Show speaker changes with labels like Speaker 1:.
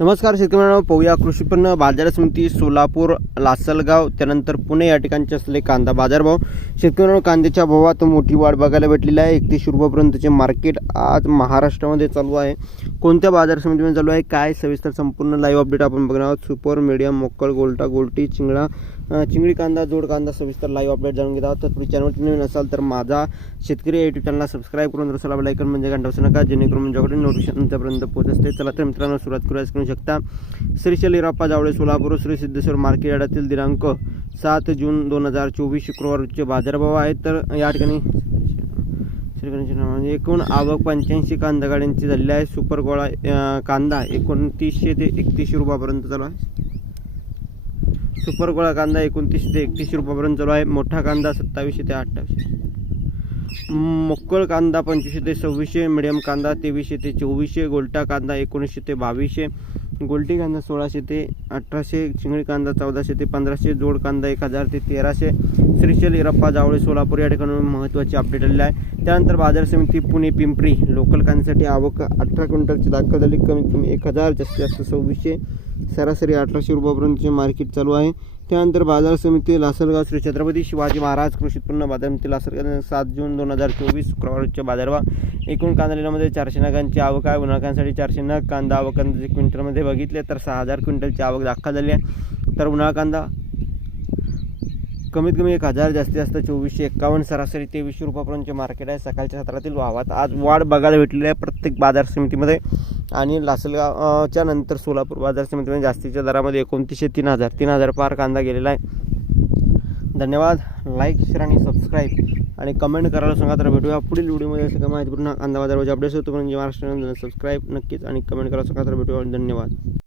Speaker 1: नमस्कार शेतकऱ्यांना पाहूया कृषी उत्पन्न बाजार समिती सोलापूर लासलगाव त्यानंतर पुणे या ठिकाणचे असलेले कांदा बाजारभाव. शेतकऱ्यांना कांद्याच्या भावात मोठी वाढ बघायला भेटलेली आहे. एकतीस रुपयापर्यंतचे मार्केट आज महाराष्ट्रामध्ये चालू आहे. कोणत्या बाजार समितीमध्ये चालू आहे? काय सविस्तर संपूर्ण लाईव्ह अपडेट आपण बघणार आहोत. सुपर मीडियम मोकळ गोलटा गोलटी चिंगडा चिंगडी कांदा जोड कांदा सविस्तर लाईव्ह अपडेट जाणून घेत आहोत. तत्पूर्वी चॅनल नवीन असाल तर माझा शेतकरी या युट्यूब चॅनलला सबस्क्राईब करून रसाला बेलायकन म्हणजे घंटा नका. जेणेकरून माझ्याकडे नोटिफिकेशन तुमच्यापर्यंत पोहोचत असते. चला तर मित्रांनो सुरुवात करूया शकता. श्री शलीराप्पा जावळे सोलापूर श्री सिद्धेश्वर मार्केट यार्डातील दिनांक सात जून दोन हजार चोवीस शुक्रवारचे बाजारभाव आहेत. तर या ठिकाणी एकूण आवक पंच्याऐंशी कांदा गाड्यांची झालेली आहे. सुपर गोळा कांदा एकोणतीसशे ते एकतीसशे रुपयापर्यंत चालू आहे. सुपर गोळा कांदा एकोणतीसशे ते एकतीसशे रुपयापर्यंत चालू आहे. मोठा कांदा सत्तावीसशे ते अठ्ठावीसशे. मोकळ कांदा पंचवीसशे ते सव्वीसशे मिडियम कांदा तेवीसशे ते चोवीसशे गोलटा कांदा एकोणीसशे ते बावीसशे गोलटी कांदा सोळाशे ते अठराशे चिंगळी कांदा चौदाशे ते पंधराशे जोड कांदा एक हजार ते तेराशे श्रीशैल इरप्पा जावळे सोलापूर या ठिकाणी महत्त्वाची अपडेट आलेली आहे. त्यानंतर बाजार समिती पुणे पिंपरी लोकल कांद्यासाठी आवक अठरा क्विंटलची दाखल झाली. कमीत कमी एक हजार जास्तीत जास्त सव्वीसशे सरासरी अठराशे रुपयापर्यंतचे मार्केट चालू आहे. त्यानंतर बाजार समिती लासलगाव श्री छत्रपती शिवाजी महाराज कृषी उत्पन्न बाजार समिती लासलगाव सात जून दोन हजार चोवीस शुक्रवारच्या बाजारभाव एकूण कांदा लिलामध्ये चारशे नगांची आवक आहे. उन्हाळकांसाठी चारशे नग कांदा आवक अंदाजे क्विंटलमध्ये बघितले तर सहा हजार क्विंटलची आवक दाखल झाली आहे. तर उन्हाळा कांदा कमीत कमी एक हजार जास्तीत जास्त चोवीसशे एक्कावन्न सरासरी तेवीसशे रुपयापर्यंतचे मार्केट आहे. सकाळच्या सत्रातील भावात आज वाढ बघायला भेटलेली आहे प्रत्येक बाजार समितीमध्ये. आणि लासलगावच्या नंतर सोलापूर बाजार समितीमध्ये जास्तीच्या दरामध्ये एकोणतीसशे तीन हजार तीन हजार पार कांदा गेलेला आहे. धन्यवाद. लाईक शेअर आणि सबस्क्राईब आणि कमेंट करायला सांगा तर भेटूया पुढील व्हिडिओमध्ये. सगळं माहितीपूर्ण कांदा बाजाराचे अपडेट्स होतो. म्हणजे महाराष्ट्र सबस्क्राईब नक्कीच आणि कमेंट करायला सांगा तर भेटूया. धन्यवाद.